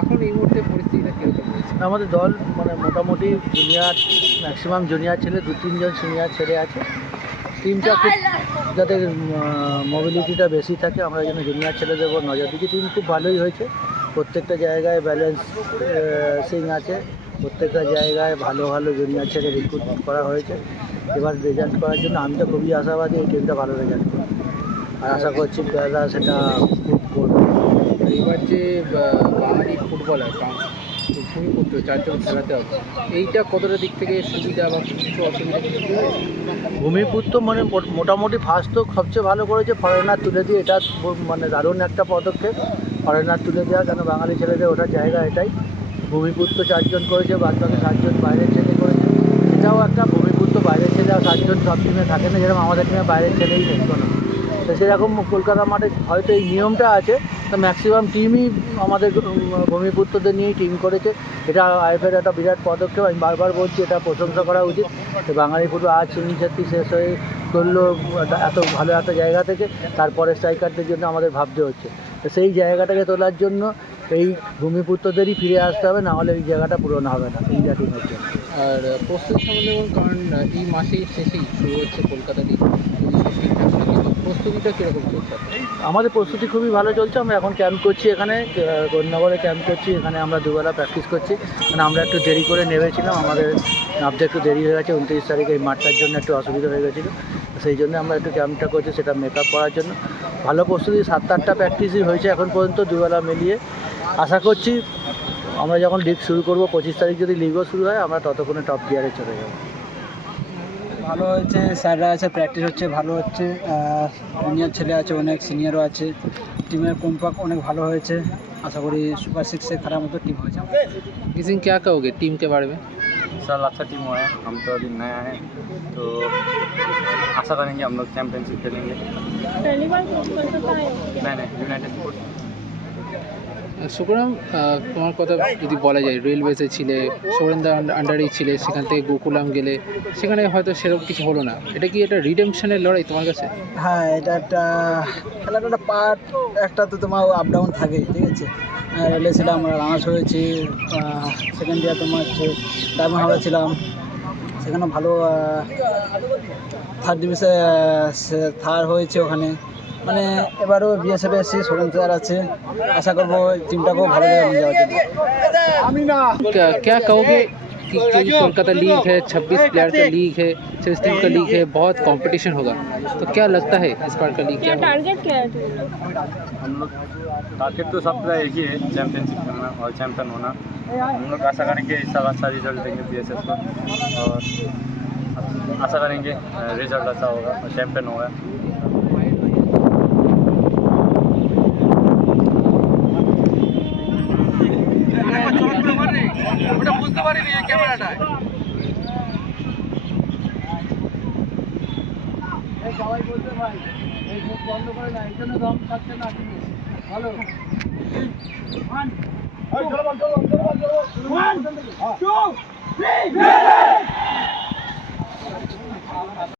এখন এই মুহূর্তে পরিস্থিতিটা কীরকম আমাদের দল মানে মোটামুটি জুনিয়র ম্যাক্সিমাম জুনিয়র ছেলে, দু, তিনজন সিনিয়র ছেলে আছে। টিমটা খুব, যাদের মোবিলিটিটা বেশি থাকে, আমরা যেন জুনিয়র ছেলেদের উপর নজর দিচ্ছি টিম খুব ভালোই হয়েছে। প্রত্যেকটা জায়গায় ব্যালেন্স সিং আছে। প্রত্যেকটা জায়গায় ভালো ভালো জুনিয়র ছেলে রিক্রুট করা হয়েছে। এবার রেজাল্ট করার জন্য আমি তো খুবই আশাবাদী, এই টিমটা ভালো রেজাল্ট করবে। আর আশা করছি সেটা খুব করবে এবার যে বাঙালি ফুটবলার ভূমিপুত্র চারজন খেলাতে হবে, এইটা কতটা দিক থেকে সুবিধা বা কিছু অসুবিধা? ভূমিপুত্র মানে মোট- মোটামুটি ফার্স্ট তো সবচেয়ে ভালো করেছে, ফরেনার তুলে দিয়ে এটা মানে দারুণ একটা পদক্ষেপ। ফরেনার তুলে দেওয়া কেন বাঙালি ছেলেদের ওঠার জায়গা এটাই। ভূমিপুত্র চারজন করেছে বাদ বাকি সাতজন বাইরের ছেলে করেছে। এটাও একটা ভূমিপুত্র বাইরের ছেলে আর সাতজন সব টিমে থাকে না, যেরকম আমাদের টিমে বাইরের ছেলেই নেই কোনো। তো সেরকম কলকাতা মাঠে হয়তো এই নিয়মটা আছে তো ম্যাক্সিমাম টিমই আমাদের ভূমিপুত্রদের নিয়েই টিম করেছে। এটা আইএফের একটা বিরাট পদক্ষেপ। আমি বারবার বলছি, এটা প্রশংসা করা উচিত। বাঙালি ফুটবল আজ সুনীল ছেত্রী শেষ হয়ে করল এত ভালো একটা জায়গা থেকে। তারপরে স্ট্রাইকারদের জন্য আমাদের ভাবতে হচ্ছে। সেই জায়গাটাকে তোলার জন্য এই ভূমিপুত্রদেরই ফিরে আসতে হবে, না হলে এই জায়গাটা পূরণ হবে না ইন্ডিয়া টিমের জন্য। আর প্রস্তুতি সম্বন্ধে কারণ এই মাসেই শেষেই শুরু হচ্ছে কলকাতা লিগ প্রস্তুতিটা কীরকম চলছে? আমাদের প্রস্তুতি খুবই ভালো চলছে, আমরা এখন ক্যাম্প করছি এখানে গন্নগরে ক্যাম্প করছি, এখানে আমরা দুবেলা প্র্যাকটিস করছি। মানে আমরা একটু দেরি করে নেমেছিলাম, আমাদের নামতে একটু দেরি হয়ে গেছে, উনত্রিশ তারিখে এই মাঠটার জন্য একটু অসুবিধা হয়ে গেছিল। সেই জন্য আমরা একটু ক্যাম্পটা করছি, সেটা মেক করার জন্য। ভালো প্রস্তুতি সাত আটটা প্র্যাকটিসই হয়েছে এখন পর্যন্ত দুবেলা মিলিয়ে। আশা করছি আমরা যখন লিগ শুরু করব, পঁচিশ তারিখ যদি লিগও শুরু হয়, আমরা ততক্ষণে টপ গিয়ারে চলে যাব। ভালো হয়েছে স্যাররা আছে প্র্যাকটিস হচ্ছে ভালো হচ্ছে জুনিয়র ছেলে আছে অনেক সিনিয়রও আছে টিমের কম্পাক অনেক ভালো হয়েছে আশা করি সুপার সিক্সে খেলার মতো টিম হয়েছে किसी क्या कहोगे टीम के बारे में सर अच्छा टीम हुआ है हम तो अभी नया है तो आशा करेंगे हम लोग चैम्पियनशिप खेलेंगे पहली बार कोलकाता आए हो नहीं नहीं यूनाइटेड स्पोर्ट्स সুতরাং তোমার কথা যদি বলা যায় রেলওয়েতে ছিলে সোরেন্দা আন্ডারেই ছিলে, সেখান থেকে গোকুলাম গেলে, সেখানে হয়তো সেরকম কিছু হলো না। এটা কি এটা রিডেমশনের লড়াই তোমার কাছে? হ্যাঁ এটা একটা খেলাটা একটা পার্ট একটা তো তোমার আপ ডাউন থাকেই, ঠিক আছে? রেলে ছিলাম, আমরা রানার্স হয়েছি সেকেন্ড ইয়ার তোমার হচ্ছে ডায়মন্ড হাওড়া ছিলাম। সেখানে ভালো থার্ড ডিভিশন থার্ড হয়েছে ওখানে। মানে এবারও বিএসএফ এসেছি সোরেন স্যার আছে আশা করবো টিমটাকেও ভালো জায়গায় নিয়ে যাওয়ার জন্য क्या क्या कहोगे कि क्योंकि कोलकाता लीग है 26 प्लेयर का लीग है छब्बीस टीम का लीग है बहुत कंपटीशन होगा तो क्या लगता है इस बार का लीग क्या क्या होगा? टारगेट क्या है तुम्हारा हम लोग टारगेट तो सबका एक ही है चैम्पियनशिप करना और चैम्पियन होना हम लोग आशा करेंगे इस साल अच्छा रिजल्ट देंगे बी एस को और आशा करेंगे रिजल्ट अच्छा होगा और चैम्पियन होगा ধরতে পারিনি এই ক্যামেরাটায় সবাই বলতে ভাই এই মুখ বন্ধ করে না এই জন্য দম থাকছে না তুমি ভালো?